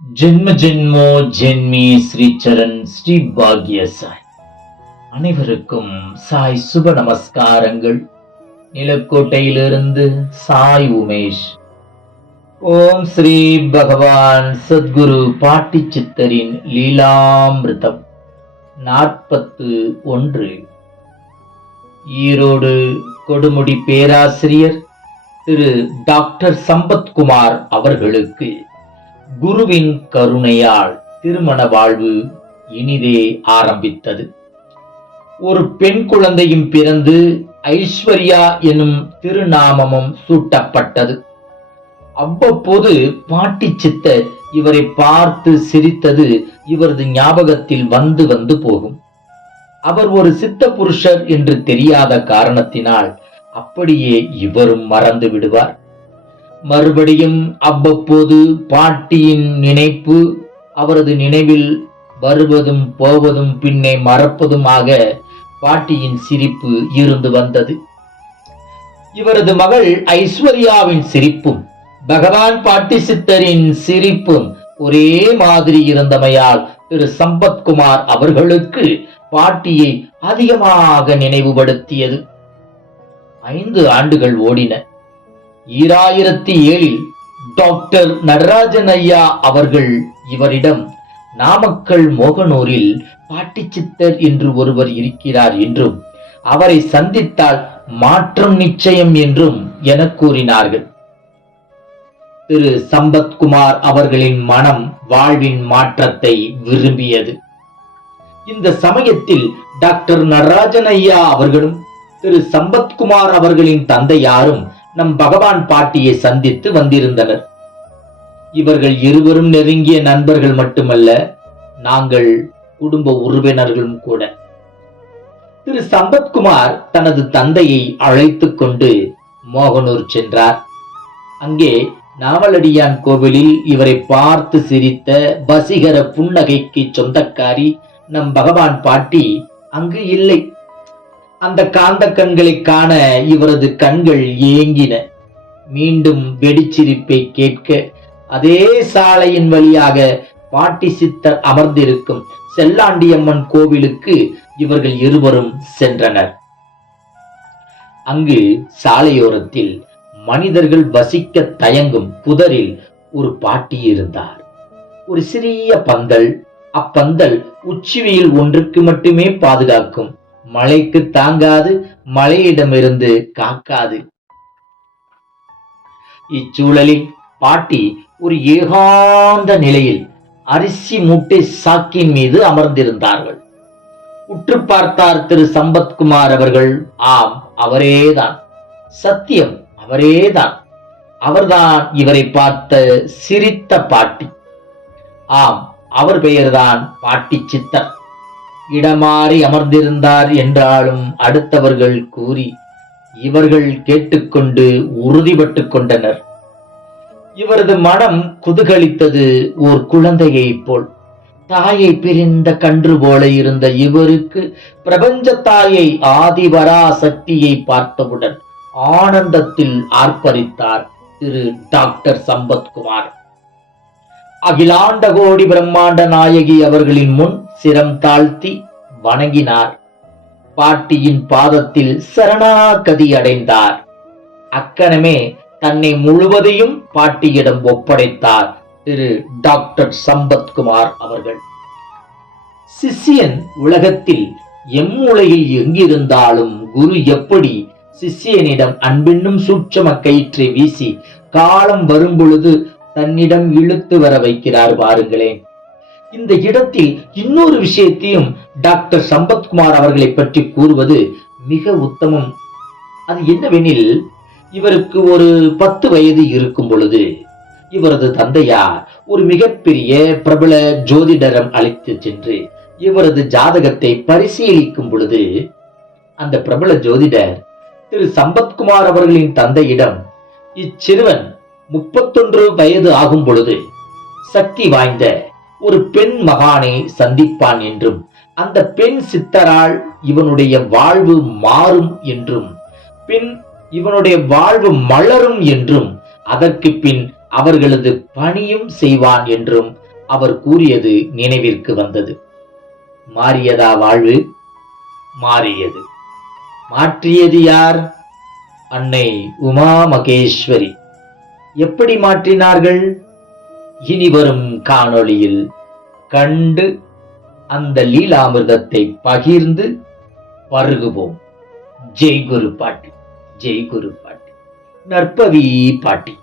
ஜென்ம ஜென்மோ ஜென்மி ஸ்ரீ சரண் ஸ்ரீ பாக்ய சாய். அனைவருக்கும் சாய் சுப நமஸ்காரங்கள். நிலக்கோட்டையிலிருந்து சாய் உமேஷ். ஓம் ஸ்ரீ பகவான் சத்குரு பாட்டி சித்தரின் லீலாமிருதம் 41. ஈரோடு கொடுமுடி பேராசிரியர் திரு டாக்டர் சம்பத்குமார் அவர்களுக்கு குருவின் கருணையால் திருமண வாழ்வு இனிதே ஆரம்பித்தது. ஒரு பெண் குழந்தையும் பிறந்து ஐஸ்வர்யா எனும் திருநாமமும் சூட்டப்பட்டது. அவ்வப்போது பாட்டி சித்தர் இவரை பார்த்து சிரித்தது இவரது ஞாபகத்தில் வந்து வந்து போகும். அவர் ஒரு சித்த புருஷர் என்று தெரியாத காரணத்தினால் அப்படியே இவரும் மறந்து விடுவார். மறுபடியும் அவ்வப்போது பாட்டியின் நினைப்பு அவரது நினைவில் வருவதும் போவதும் பின்னே மறப்பதுமாக பாட்டியின் சிரிப்பு இருந்து வந்தது. இவரது மகள் ஐஸ்வர்யாவின் சிரிப்பும் பகவான் பாட்டி சித்தரின் சிரிப்பும் ஒரே மாதிரி இருந்தமையால் திரு சம்பத்குமார் அவர்களுக்கு பாட்டியை அதிகமாக நினைவுபடுத்தியது. 5 ஆண்டுகள் ஓடின. 2007 டாக்டர் நடராஜன் ஐயா அவர்கள் இவரிடம் நாமக்கல் மோகனூரில் பாட்டி சித்தர் என்று ஒருவர் இருக்கிறார் என்றும் அவரை சந்தித்தால் மாற்றம் நிச்சயம் என்றும் என கூறினார்கள். திரு சம்பத்குமார் அவர்களின் மனம் வாழ்வின் மாற்றத்தை விரும்பியது. இந்த சமயத்தில் டாக்டர் நடராஜன் ஐயா அவர்களும் திரு சம்பத்குமார் அவர்களின் தந்தையாரும் நம் பகவான் பாட்டியை சந்தித்து வந்திருந்தனர். இவர்கள் இருவரும் நெருங்கிய நண்பர்கள் மட்டுமல்ல, நாங்கள் குடும்ப உறவினர்களும் கூட. திரு சம்பத்குமார் தனது தந்தையை அழைத்துக் கொண்டு மோகனூர் சென்றார். அங்கே நாவலடியான் கோவிலில் இவரை பார்த்து சிரித்த வசீகர புன்னகைக்கு சொந்தக்காரி நம் பகவான் பாட்டி அங்கு இல்லை. அந்த காந்த கண்களை காண இவரது கண்கள் ஏங்கின. மீண்டும் வெடிச்சிரிப்பை கேட்க அதே சாலையின் வழியாக பாட்டி சித்தர் அமர்ந்திருக்கும் செல்லாண்டியம்மன் கோவிலுக்கு இவர்கள் இருவரும் சென்றனர். அங்கு சாலையோரத்தில் மனிதர்கள் வசிக்க தயங்கும் புதரில் ஒரு பாட்டி இருந்தார். ஒரு சிறிய பந்தல். அப்பந்தல் உச்சிவியில் ஒன்றுக்கு மட்டுமே பாதுகாக்கும். மழைக்கு தாங்காது, மழையிடமிருந்து காக்காது. இச்சூழலில் பாட்டி ஒரு ஏகாந்த நிலையில் அரிசி மூட்டை சாக்கின் மீது அமர்ந்திருந்தார்கள். உற்று பார்த்தார் திரு சம்பத்குமார் அவர்கள். ஆம், அவரேதான். சத்தியம், அவரேதான். அவர்தான் இவரை பார்த்த சிரித்த பாட்டி. ஆம், அவர் பெயர்தான் பாட்டி சித்தர். இடமாறி அமர்ந்திருந்தார் என்றாலும் அடுத்தவர்கள் கூறி இவர்கள் கேட்டுக்கொண்டு உறுதிப்பட்டு கொண்டனர். இவரது மனம் குதூகலித்தது. ஓர் குழந்தையை போல், தாயை பிரிந்த கன்று போல இருந்த இவருக்கு பிரபஞ்ச தாயை ஆதிவரா சக்தியை பார்த்தவுடன் ஆனந்தத்தில் ஆர்ப்பரித்தார் திரு டாக்டர் சம்பத்குமார். அகிலாண்ட கோடி பிரம்மாண்ட நாயகி அவர்களின் முன் சிரம் தாழ்த்தி வணங்கினார். பாட்டியின் பாதத்தில் சரணாகதி அடைந்தார். அக்கணமே தன்னை முழுவதையும் பாட்டியிடம் ஒப்படைத்தார் திரு டாக்டர் சம்பத்குமார் அவர்கள். சிஷ்யன் உலகத்தில் எம்மூலையில் எங்கிருந்தாலும் குரு எப்படி சிஷ்யனிடம் அன்பென்னும் சூட்சம கயிற்றை வீசி காலம் வரும் பொழுது தன்னிடம் இழுத்து வர வைக்கிறார் பாருங்களேன். இந்த இடத்தில் இன்னொரு விஷயத்தையும் டாக்டர் சம்பத்குமார் அவர்களை பற்றி கூறுவது மிக உத்தமம். அது என்னவெனில், இவருக்கு ஒரு 10 வயது இருக்கும் பொழுது இவரது தந்தையார் ஒரு மிகப்பெரிய பிரபல ஜோதிடரம் அழைத்து சென்று இவரது ஜாதகத்தை பரிசீலிக்கும் பொழுது அந்த பிரபல ஜோதிடர் திரு சம்பத்குமார் அவர்களின் தந்தையிடம், இச்சிறுவன் 31 வயது ஆகும் பொழுது சக்தி வாய்ந்த ஒரு பெண் மகானை சந்திப்பான் என்றும் அந்த பெண் சித்தரால் இவனுடைய வாழ்வு மாறும் என்றும் பின் இவனுடைய வாழ்வு மலரும் என்றும் அதற்கு பின் அவர்களது பணியும் செய்வான் என்றும் அவர் கூறியது நினைவிற்கு வந்தது. மாறியதா வாழ்வு? மாறியது. மாற்றியது யார்? அன்னை உமா மகேஸ்வரி. எப்படி மாற்றினார்கள்? இனி வரும் காணொளியில் கண்டு அந்த லீலாமிர்தத்தை பகிர்ந்து பருகுவோம். ஜெய் குரு பாட்டி, ஜெய் குரு பாட்டி. நற்பவி பாட்டி.